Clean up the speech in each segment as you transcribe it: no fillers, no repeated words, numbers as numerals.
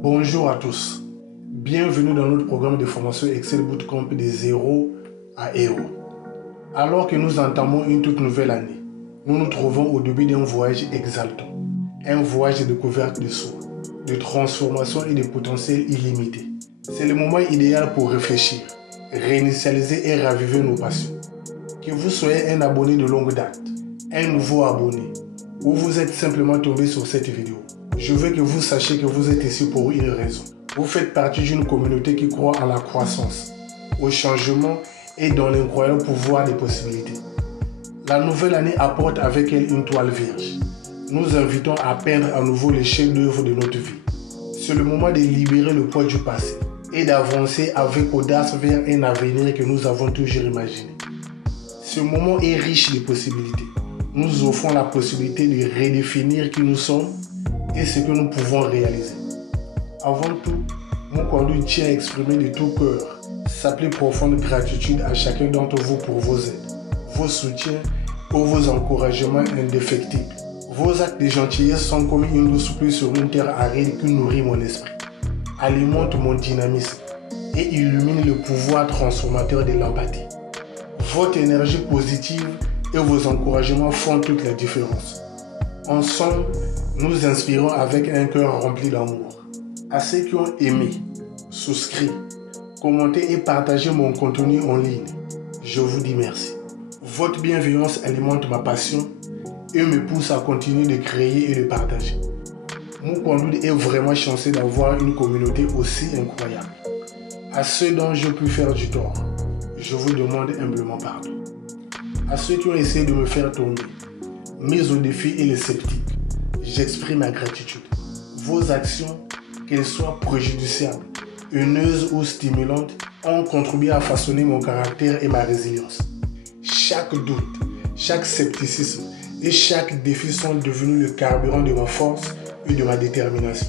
Bonjour à tous, bienvenue dans notre programme de formation Excel Bootcamp de 0 à héros. Alors que nous entamons une toute nouvelle année, nous nous trouvons au début d'un voyage exaltant, un voyage de découverte de soi, de transformation et de potentiel illimité. C'est le moment idéal pour réfléchir, réinitialiser et raviver nos passions. Que vous soyez un abonné de longue date, un nouveau abonné, ou vous êtes simplement tombé sur cette vidéo, je veux que vous sachiez que vous êtes ici pour une raison. Vous faites partie d'une communauté qui croit en la croissance, au changement et dans l'incroyable pouvoir des possibilités. La nouvelle année apporte avec elle une toile vierge. Nous invitons à peindre à nouveau les chefs-d'œuvre de notre vie. C'est le moment de libérer le poids du passé et d'avancer avec audace vers un avenir que nous avons toujours imaginé. Ce moment est riche de possibilités. Nous offrons la possibilité de redéfinir qui nous sommes et ce que nous pouvons réaliser. Avant tout, mon conduit tient à exprimer de tout cœur sa plus profonde gratitude à chacun d'entre vous pour vos aides, vos soutiens ou vos encouragements indéfectibles. Vos actes de gentillesse sont comme une douce pluie sur une terre aride qui nourrit mon esprit, alimente mon dynamisme et illumine le pouvoir transformateur de l'empathie. Votre énergie positive et vos encouragements font toute la différence. Ensemble, nous inspirons avec un cœur rempli d'amour. À ceux qui ont aimé, souscrit, commenté et partagé mon contenu en ligne, je vous dis merci. Votre bienveillance alimente ma passion et me pousse à continuer de créer et de partager. Mon conduit est vraiment chanceux d'avoir une communauté aussi incroyable. À ceux dont je peux faire du tort, je vous demande humblement pardon. À ceux qui ont essayé de me faire tomber, mis au défi et les sceptiques, j'exprime ma gratitude. Vos actions, qu'elles soient préjudiciables, haineuses ou stimulantes, ont contribué à façonner mon caractère et ma résilience. Chaque doute, chaque scepticisme et chaque défi sont devenus le carburant de ma force et de ma détermination.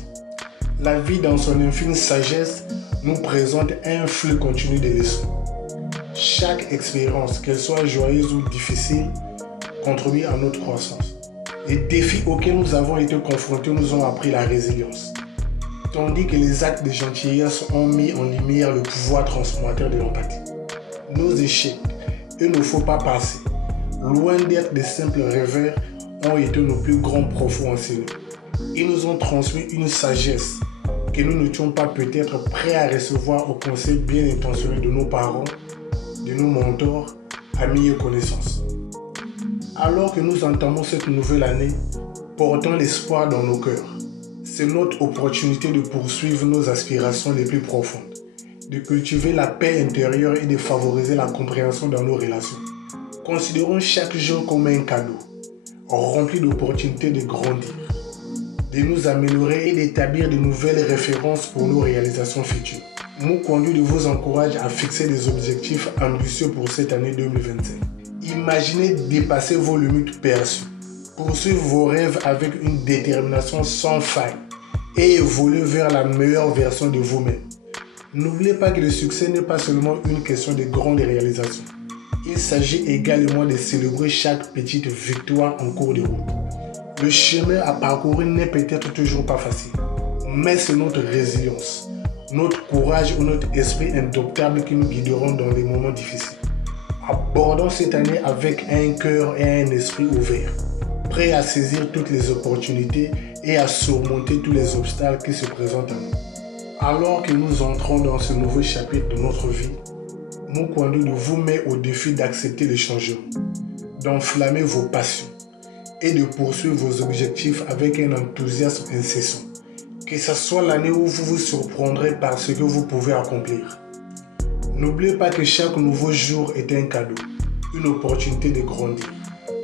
La vie, dans son infinie sagesse, nous présente un flux continu de leçons. Chaque expérience, qu'elle soit joyeuse ou difficile, contribue à notre croissance. Les défis auxquels nous avons été confrontés nous ont appris la résilience, tandis que les actes de gentillesse ont mis en lumière le pouvoir transformateur de l'empathie. Nos échecs et nos faux pas passés, loin d'être des simples rêveurs, ont été nos plus grands profs enseignants. Ils nous ont transmis une sagesse que nous n'étions pas peut-être prêts à recevoir au conseil bien intentionné de nos parents, de nos mentors, amis et connaissances. Alors que nous entamons cette nouvelle année, portant l'espoir dans nos cœurs, c'est notre opportunité de poursuivre nos aspirations les plus profondes, de cultiver la paix intérieure et de favoriser la compréhension dans nos relations. Considérons chaque jour comme un cadeau, rempli d'opportunités de grandir, de nous améliorer et d'établir de nouvelles références pour nos réalisations futures. Mon conduit vous encourage à fixer des objectifs ambitieux pour cette année 2025. Imaginez dépasser vos limites perçues, poursuivre vos rêves avec une détermination sans faille et évoluer vers la meilleure version de vous-même. N'oubliez pas que le succès n'est pas seulement une question de grandes réalisations. Il s'agit également de célébrer chaque petite victoire en cours de route. Le chemin à parcourir n'est peut-être toujours pas facile, mais c'est notre résilience, notre courage ou notre esprit indomptable qui nous guideront dans les moments difficiles. Abordons cette année avec un cœur et un esprit ouverts, prêts à saisir toutes les opportunités et à surmonter tous les obstacles qui se présentent à nous. Alors que nous entrons dans ce nouveau chapitre de notre vie, mon conduit vous met au défi d'accepter les changements, d'enflammer vos passions et de poursuivre vos objectifs avec un enthousiasme incessant. Que ce soit l'année où vous vous surprendrez par ce que vous pouvez accomplir. N'oubliez pas que chaque nouveau jour est un cadeau, une opportunité de grandir,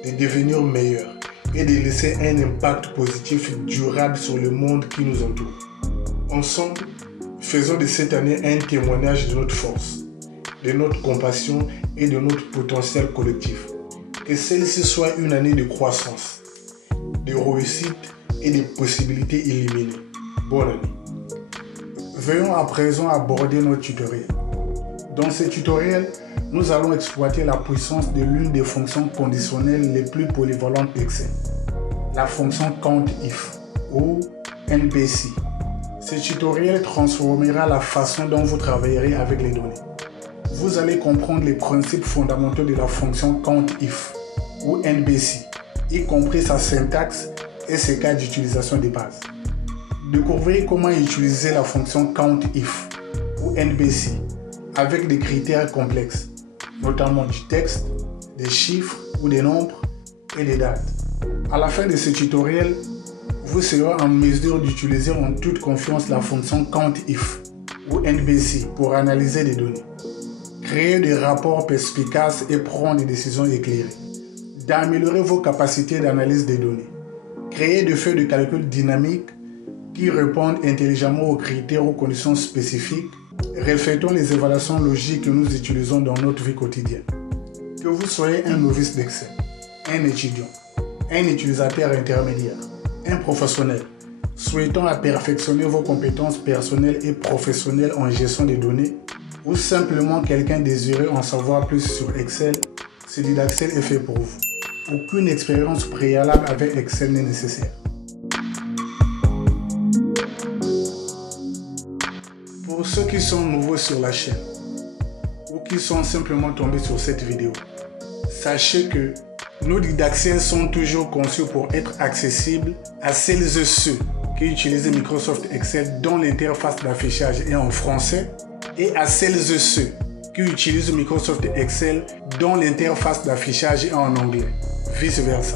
de devenir meilleur et de laisser un impact positif durable sur le monde qui nous entoure. Ensemble, faisons de cette année un témoignage de notre force, de notre compassion et de notre potentiel collectif. Que celle-ci soit une année de croissance, de réussite et de possibilités illimitées. Bonne année. Venons à présent aborder notre tutoriel. Dans ce tutoriel, nous allons exploiter la puissance de l'une des fonctions conditionnelles les plus polyvalentes d'Excel, la fonction COUNTIF ou NPC. Ce tutoriel transformera la façon dont vous travaillerez avec les données. Vous allez comprendre les principes fondamentaux de la fonction COUNTIF ou NBC, y compris sa syntaxe et ses cas d'utilisation de base. Découvrez comment utiliser la fonction COUNTIF ou NBC avec des critères complexes, notamment du texte, des chiffres ou des nombres et des dates. À la fin de ce tutoriel, vous serez en mesure d'utiliser en toute confiance la fonction COUNTIF ou NBC pour analyser des données, créer des rapports perspicaces et prendre des décisions éclairées, d'améliorer vos capacités d'analyse des données, créer des feuilles de calcul dynamiques qui répondent intelligemment aux critères ou conditions spécifiques, reflétant les évaluations logiques que nous utilisons dans notre vie quotidienne. Que vous soyez un novice d'Excel, un étudiant, un utilisateur intermédiaire, un professionnel, souhaitant perfectionner vos compétences personnelles et professionnelles en gestion des données, ou simplement quelqu'un désireux en savoir plus sur Excel, ce Didactel est fait pour vous. Aucune expérience préalable avec Excel n'est nécessaire. Pour ceux qui sont nouveaux sur la chaîne ou qui sont simplement tombés sur cette vidéo, sachez que nos Didactels sont toujours conçus pour être accessibles à celles et ceux qui utilisent Microsoft Excel dont l'interface d'affichage est en français et à celles et ceux qui utilisent Microsoft Excel dont l'interface d'affichage est en anglais, vice versa.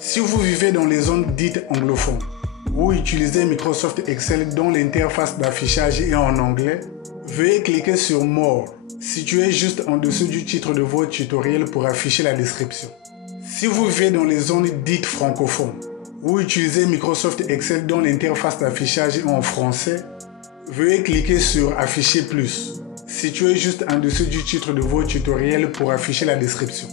Si vous vivez dans les zones dites anglophones ou utilisez Microsoft Excel dont l'interface d'affichage est en anglais, veuillez cliquer sur More, situé juste en dessous du titre de votre tutoriel pour afficher la description. Si vous vivez dans les zones dites francophones ou utilisez Microsoft Excel dont l'interface d'affichage est en français, veuillez cliquer sur Afficher plus, situé juste en dessous du titre de votre tutoriel pour afficher la description.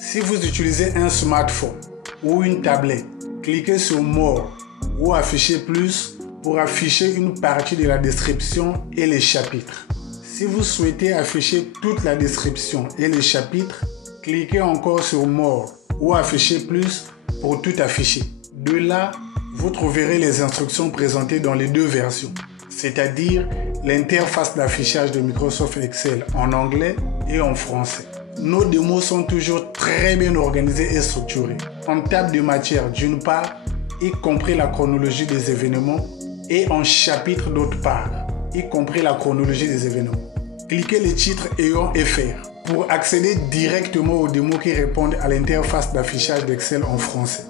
Si vous utilisez un smartphone ou une tablette, cliquez sur More ou Afficher plus pour afficher une partie de la description et les chapitres. Si vous souhaitez afficher toute la description et les chapitres, cliquez encore sur More ou Afficher plus pour tout afficher. De là, vous trouverez les instructions présentées dans les deux versions, c'est-à-dire l'interface d'affichage de Microsoft Excel en anglais et en français. Nos démos sont toujours très bien organisées et structurées, en table de matière d'une part, y compris la chronologie des événements, et en chapitre d'autre part, y compris la chronologie des événements. Cliquez les titres ayant FR pour accéder directement aux démos qui répondent à l'interface d'affichage d'Excel en français.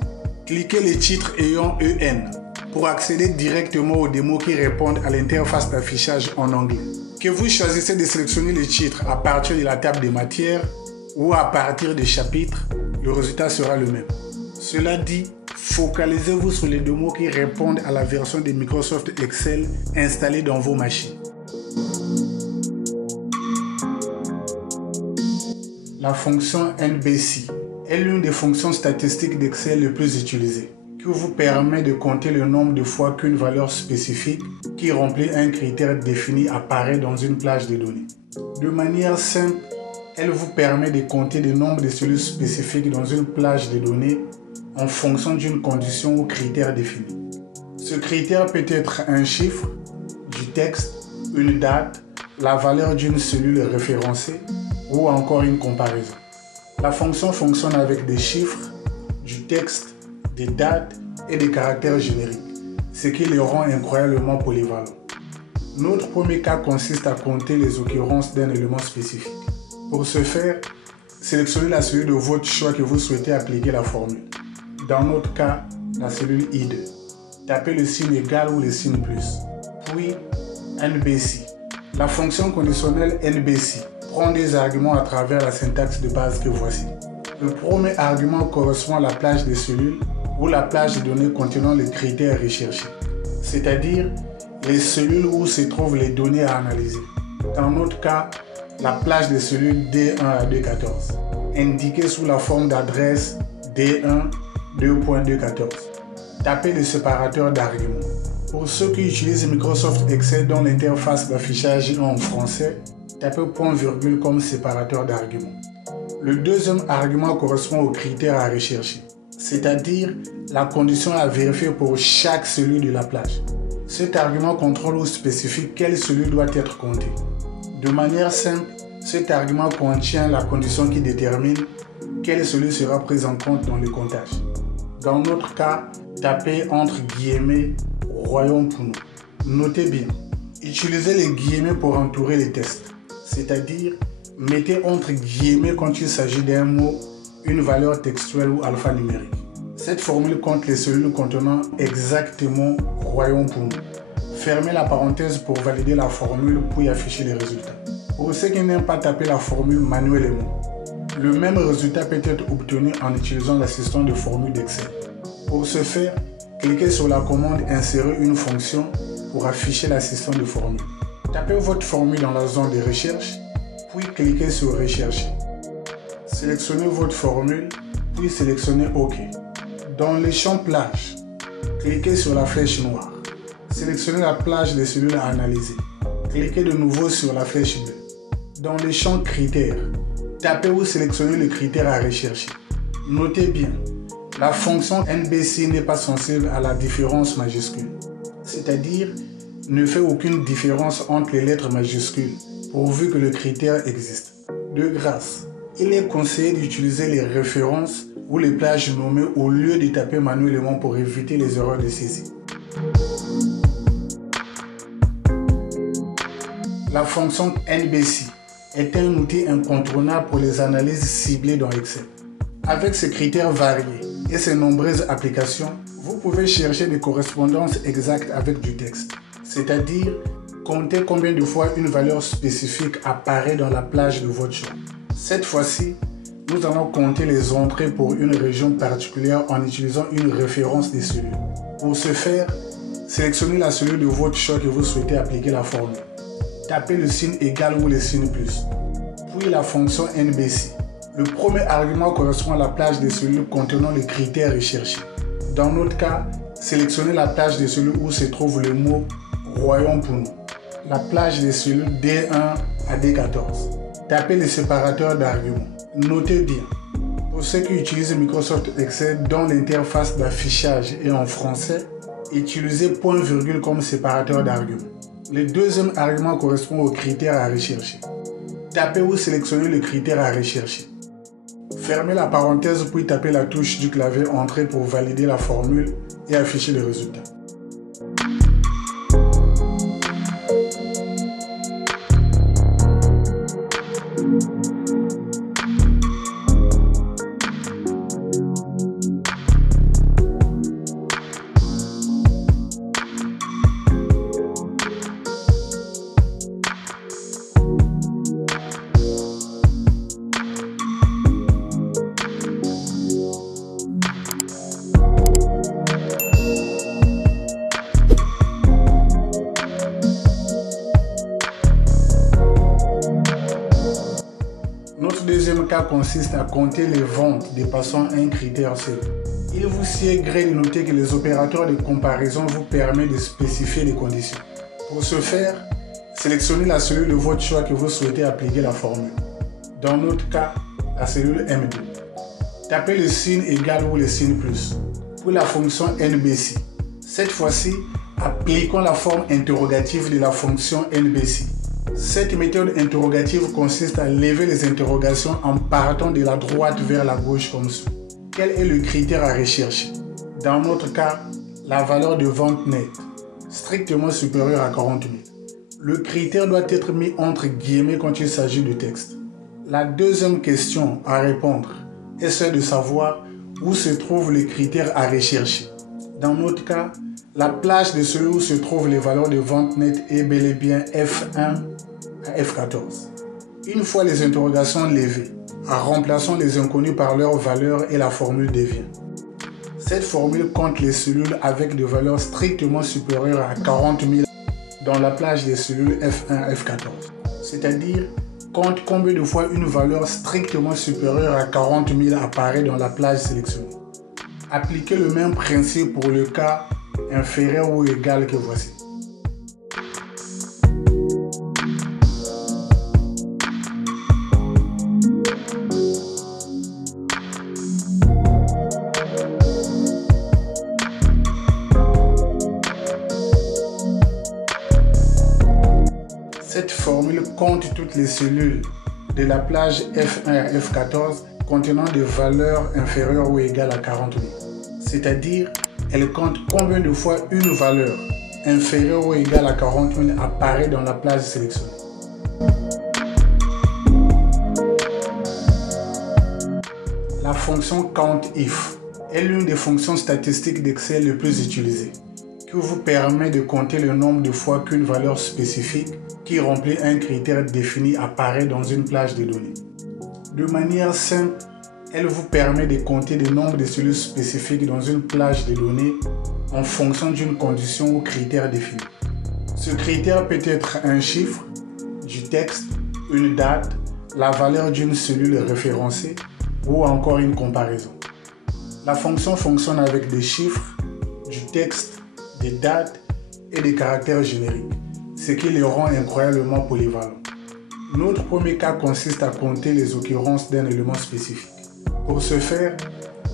Cliquez les titres ayant EN pour accéder directement aux démos qui répondent à l'interface d'affichage en anglais. Que vous choisissez de sélectionner les titres à partir de la table des matières ou à partir des chapitres, le résultat sera le même. Cela dit, focalisez-vous sur les démos qui répondent à la version de Microsoft Excel installée dans vos machines. La fonction NBC est l'une des fonctions statistiques d'Excel les plus utilisées, qui vous permet de compter le nombre de fois qu'une valeur spécifique qui remplit un critère défini apparaît dans une plage de données. De manière simple, elle vous permet de compter le nombre de cellules spécifiques dans une plage de données en fonction d'une condition ou critère défini. Ce critère peut être un chiffre, du texte, une date, la valeur d'une cellule référencée ou encore une comparaison. La fonction fonctionne avec des chiffres, du texte, des dates et des caractères génériques, ce qui les rend incroyablement polyvalents. Notre premier cas consiste à compter les occurrences d'un élément spécifique. Pour ce faire, sélectionnez la cellule de votre choix que vous souhaitez appliquer la formule. Dans notre cas, la cellule I2. Tapez le signe égal ou le signe plus. Puis, NBC. La fonction conditionnelle NBC prend des arguments à travers la syntaxe de base que voici. Le premier argument correspond à la plage des cellules ou la plage de données contenant les critères recherchés, c'est-à-dire les cellules où se trouvent les données à analyser. Dans notre cas, la plage des cellules D1 à D14, indiquée sous la forme d'adresse D1 2.214. Tapez le séparateur d'arguments. Pour ceux qui utilisent Microsoft Excel dont l'interface d'affichage est en français, tapez point virgule comme séparateur d'arguments. Le deuxième argument correspond aux critères à rechercher, c'est-à-dire la condition à vérifier pour chaque cellule de la plage. Cet argument contrôle ou spécifie quelle cellule doit être comptée. De manière simple, cet argument contient la condition qui détermine quelle cellule sera prise en compte dans le comptage. Dans notre cas, tapez entre guillemets royaume pour nous. Notez bien, utilisez les guillemets pour entourer les tests, c'est-à-dire mettez entre guillemets quand il s'agit d'un mot, une valeur textuelle ou alphanumérique. Cette formule compte les cellules contenant exactement royaume pour nous. Fermez la parenthèse pour valider la formule puis afficher les résultats. Pour ceux qui n'aiment pas taper la formule manuellement, le même résultat peut être obtenu en utilisant l'assistant de formule d'Excel. Pour ce faire, cliquez sur la commande « Insérer une fonction » pour afficher l'assistant de formule. Tapez votre formule dans la zone de recherche, puis cliquez sur « Rechercher ». Sélectionnez votre formule, puis sélectionnez « OK ». Dans le champ plage, cliquez sur la flèche noire. Sélectionnez la plage des cellules à analyser. Cliquez de nouveau sur la flèche bleue. Dans le champ critères, tapez ou sélectionnez le critère à rechercher. Notez bien, la fonction NBC n'est pas sensible à la différence majuscule, c'est-à-dire ne fait aucune différence entre les lettres majuscules pourvu que le critère existe. De grâce, il est conseillé d'utiliser les références ou les plages nommées au lieu de taper manuellement pour éviter les erreurs de saisie. La fonction NBC est un outil incontournable pour les analyses ciblées dans Excel. Avec ses critères variés et ses nombreuses applications, vous pouvez chercher des correspondances exactes avec du texte, c'est-à-dire compter combien de fois une valeur spécifique apparaît dans la plage de votre champ. Cette fois-ci, nous allons compter les entrées pour une région particulière en utilisant une référence des cellules. Pour ce faire, sélectionnez la cellule de votre choix que vous souhaitez appliquer la formule. Tapez le signe égal ou le signe plus, puis la fonction NBC. Le premier argument correspond à la plage des cellules contenant les critères recherchés. Dans notre cas, sélectionnez la plage des cellules où se trouve le mot royaume pour nous. La plage des cellules D1 à D14. Tapez le séparateur d'arguments. Notez bien, pour ceux qui utilisent Microsoft Excel dont l'interface d'affichage est en français, utilisez point-virgule comme séparateur d'arguments. Le deuxième argument correspond au critère à rechercher. Tapez ou sélectionnez le critère à rechercher. Fermez la parenthèse puis tapez la touche du clavier Entrée pour valider la formule et afficher le résultat. Notre deuxième cas consiste à compter les ventes dépassant un critère seul. Il vous sied gré de noter que les opérateurs de comparaison vous permettent de spécifier les conditions. Pour ce faire, sélectionnez la cellule de votre choix que vous souhaitez appliquer la formule. Dans notre cas, la cellule M2. Tapez le signe égal ou le signe plus, puis la fonction NBC. Cette fois-ci, appliquons la forme interrogative de la fonction NBC. Cette méthode interrogative consiste à lever les interrogations en partant de la droite vers la gauche comme suit. Quel est le critère à rechercher? Dans notre cas, la valeur de vente nette, strictement supérieure à 40 000. Le critère doit être mis entre guillemets quand il s'agit de texte. La deuxième question à répondre est celle de savoir où se trouvent les critères à rechercher. Dans notre cas, la plage de celui où se trouvent les valeurs de vente nette est bel et bien F1 à F14. Une fois les interrogations levées, remplaçons les inconnus par leur valeur et la formule devient. Cette formule compte les cellules avec des valeurs strictement supérieures à 40 000 dans la plage des cellules F1 à F14. C'est-à-dire, compte combien de fois une valeur strictement supérieure à 40 000 apparaît dans la plage sélectionnée. Appliquez le même principe pour le cas inférieur ou égal que voici. Cette formule compte toutes les cellules de la plage F1 à F14 contenant des valeurs inférieures ou égales à 48. C'est-à-dire, elle compte combien de fois une valeur inférieure ou égale à 48 apparaît dans la plage sélectionnée. La fonction COUNTIF est l'une des fonctions statistiques d'Excel les plus utilisées, qui vous permet de compter le nombre de fois qu'une valeur spécifique qui remplit un critère défini apparaît dans une plage de données. De manière simple, elle vous permet de compter le nombre de cellules spécifiques dans une plage de données en fonction d'une condition ou critère défini. Ce critère peut être un chiffre, du texte, une date, la valeur d'une cellule référencée ou encore une comparaison. La fonction fonctionne avec des chiffres, du texte, des dates et des caractères génériques, ce qui les rend incroyablement polyvalents. Notre premier cas consiste à compter les occurrences d'un élément spécifique. Pour ce faire,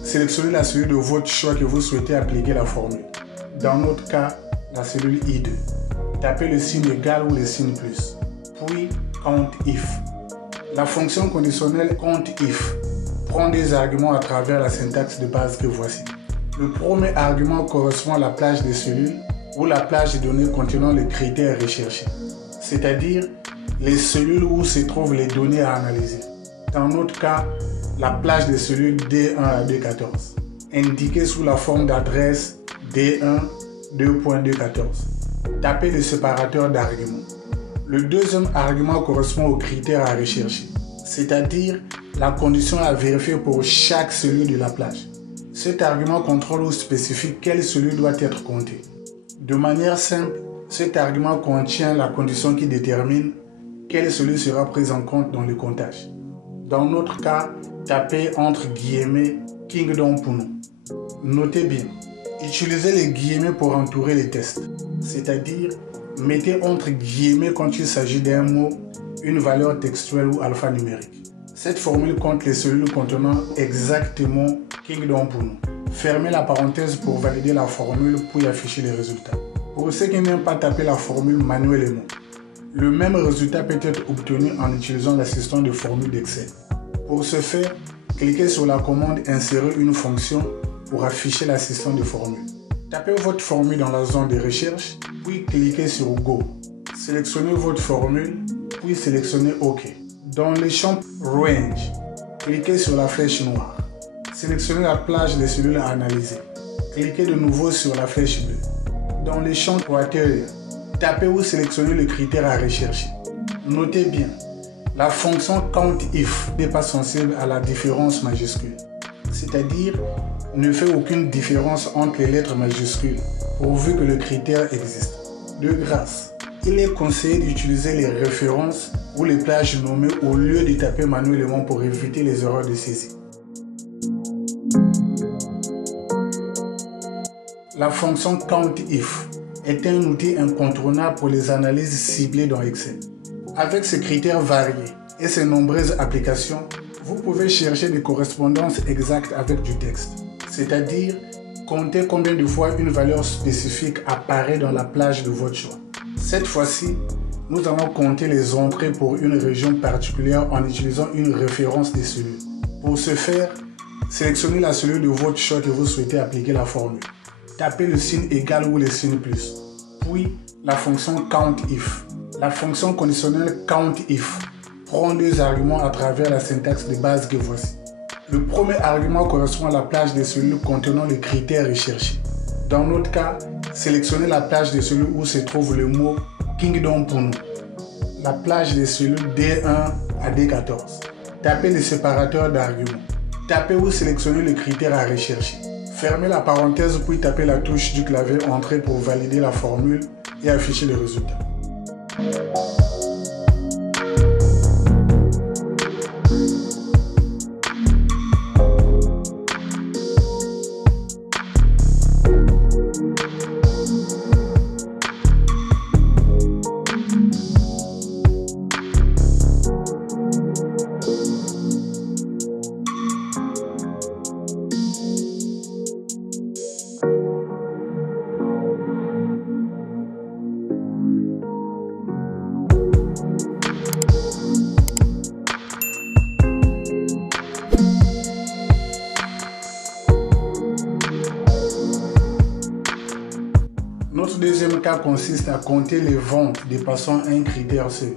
sélectionnez la cellule de votre choix que vous souhaitez appliquer la formule. Dans notre cas, la cellule I2. Tapez le signe égal ou le signe plus, puis COUNTIF. La fonction conditionnelle COUNTIF prend des arguments à travers la syntaxe de base que voici. Le premier argument correspond à la plage des cellules ou la plage de données contenant les critères recherchés, c'est-à-dire les cellules où se trouvent les données à analyser. Dans notre cas, la plage des cellules D1 à D14, indiquée sous la forme d'adresse D1 2.214. Tapez le séparateur d'arguments. Le deuxième argument correspond aux critères à rechercher, c'est-à-dire la condition à vérifier pour chaque cellule de la plage. Cet argument contrôle ou spécifie quelle cellule doit être comptée. De manière simple, cet argument contient la condition qui détermine quelle cellule sera prise en compte dans le comptage. Dans notre cas, tapez entre guillemets Kingdom pour nous. Notez bien, utilisez les guillemets pour entourer les tests, c'est-à-dire mettez entre guillemets quand il s'agit d'un mot, une valeur textuelle ou alphanumérique. Cette formule compte les cellules contenant exactement Kingdom pour nous. Fermez la parenthèse pour valider la formule puis afficher les résultats. Pour ceux qui n'aiment pas taper la formule manuellement, le même résultat peut être obtenu en utilisant l'assistant de formule d'Excel. Pour ce faire, cliquez sur la commande Insérer une fonction pour afficher l'assistant de formule. Tapez votre formule dans la zone de recherche, puis cliquez sur Go. Sélectionnez votre formule, puis sélectionnez OK. Dans le champ Range, cliquez sur la flèche noire. Sélectionnez la plage des cellules à analyser. Cliquez de nouveau sur la flèche bleue. Dans le champ Criteria, tapez ou sélectionnez le critère à rechercher. Notez bien, la fonction COUNTIF n'est pas sensible à la différence majuscule, c'est-à-dire ne fait aucune différence entre les lettres majuscules pourvu que le critère existe. De grâce, il est conseillé d'utiliser les références ou les plages nommées au lieu de taper manuellement pour éviter les erreurs de saisie. La fonction COUNTIF est un outil incontournable pour les analyses ciblées dans Excel. Avec ses critères variés et ses nombreuses applications, vous pouvez chercher des correspondances exactes avec du texte, c'est-à-dire compter combien de fois une valeur spécifique apparaît dans la plage de votre choix. Cette fois-ci, nous allons compter les entrées pour une région particulière en utilisant une référence des cellules. Pour ce faire, sélectionnez la cellule de votre choix que vous souhaitez appliquer la formule. Tapez le signe égal ou le signe plus, puis la fonction COUNTIF. La fonction conditionnelle COUNTIF prend deux arguments à travers la syntaxe de base que voici. Le premier argument correspond à la plage des cellules contenant les critères recherchés. Dans notre cas, sélectionnez la plage des cellules où se trouve le mot Kingdom pour nous. La plage des cellules D1 à D14. Tapez le séparateur d'arguments. Tapez ou sélectionnez le critère à rechercher. Fermez la parenthèse puis tapez la touche du clavier Entrée pour valider la formule et afficher les résultats. deuxième cas consiste à compter les ventes dépassant un critère seul.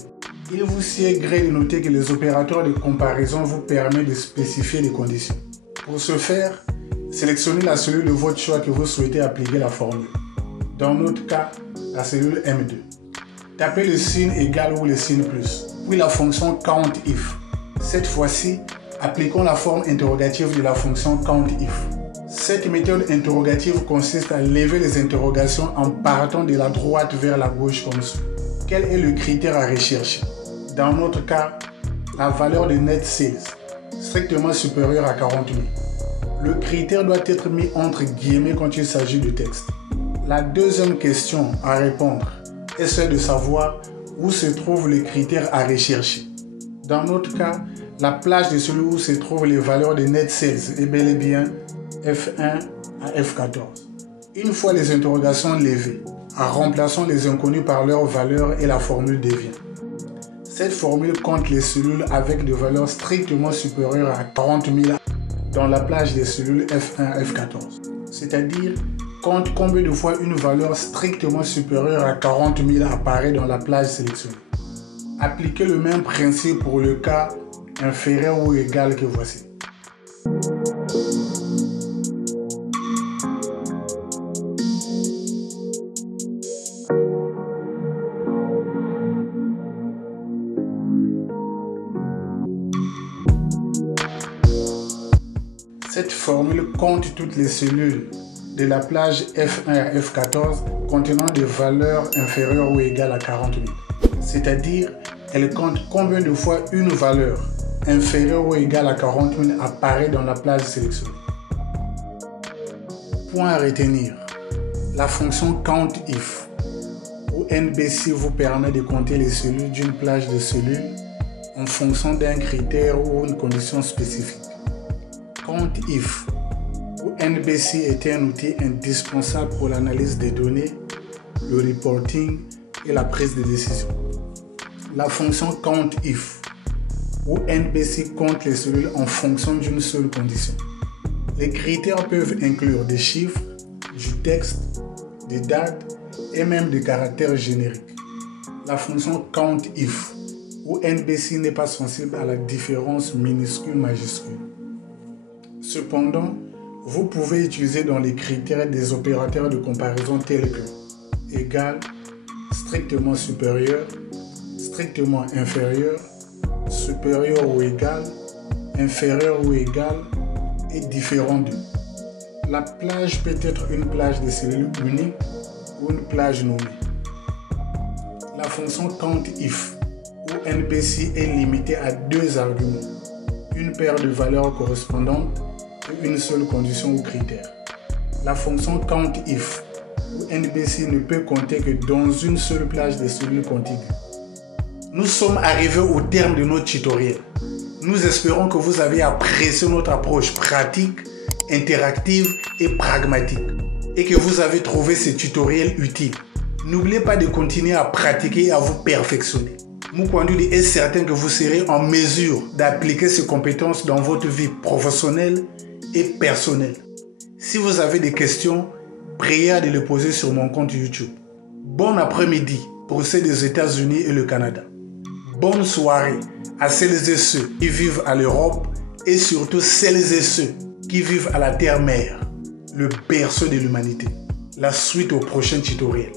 Il vous sied gré de noter que les opérateurs de comparaison vous permettent de spécifier les conditions. Pour ce faire, sélectionnez la cellule de votre choix que vous souhaitez appliquer la formule. Dans notre cas, la cellule M2. Tapez le signe égal ou le signe plus, puis la fonction COUNTIF. Cette fois-ci, appliquons la forme interrogative de la fonction COUNTIF. Cette méthode interrogative consiste à lever les interrogations en partant de la droite vers la gauche comme suit. Quel est le critère à rechercher? Dans notre cas, la valeur de net sales, strictement supérieure à 40 000. Le critère doit être mis entre guillemets quand il s'agit de texte. La deuxième question à répondre est celle de savoir où se trouve le critère à rechercher. Dans notre cas, la plage de celui où se trouvent les valeurs de net sales est bel et bien F1 à F14. Une fois les interrogations levées, remplaçons les inconnus par leurs valeurs et la formule devient. Cette formule compte les cellules avec des valeurs strictement supérieures à 40 000 dans la plage des cellules F1 à F14. C'est-à-dire, compte combien de fois une valeur strictement supérieure à 40 000 apparaît dans la plage sélectionnée. Appliquez le même principe pour le cas inférieur ou égal que voici. Cette formule compte toutes les cellules de la plage F1 à F14 contenant des valeurs inférieures ou égales à 40 000. C'est-à-dire, elle compte combien de fois une valeur inférieure ou égale à 40 000 apparaît dans la plage sélectionnée. Point à retenir, la fonction COUNTIF ou NBC vous permet de compter les cellules d'une plage de cellules en fonction d'un critère ou une condition spécifique. COUNTIF ou NBC est un outil indispensable pour l'analyse des données, le reporting et la prise de décision. La fonction COUNTIF ou NBC compte les cellules en fonction d'une seule condition. Les critères peuvent inclure des chiffres, du texte, des dates et même des caractères génériques. La fonction COUNTIF ou NBC n'est pas sensible à la différence minuscule-majuscule. Cependant, vous pouvez utiliser dans les critères des opérateurs de comparaison tels que égal, strictement supérieur, strictement inférieur, supérieur ou égal, inférieur ou égal et différent d'eux. La plage peut être une plage de cellules unique ou une plage nommée. La fonction COUNTIF ou NBC est limitée à deux arguments, une paire de valeurs correspondantes et une seule condition ou critère. La fonction COUNTIF ou NBC ne peut compter que dans une seule plage de cellules contiguës. Nous sommes arrivés au terme de notre tutoriel. Nous espérons que vous avez apprécié notre approche pratique, interactive et pragmatique et que vous avez trouvé ce tutoriel utile. N'oubliez pas de continuer à pratiquer et à vous perfectionner. Mukwandu est certain que vous serez en mesure d'appliquer ces compétences dans votre vie professionnelle et personnelle. Si vous avez des questions, priez de les poser sur mon compte YouTube. Bon après-midi pour ceux des États-Unis et le Canada. Bonne soirée à celles et ceux qui vivent à l'Europe et surtout celles et ceux qui vivent à la Terre-Mère, le berceau de l'humanité. La suite au prochain tutoriel.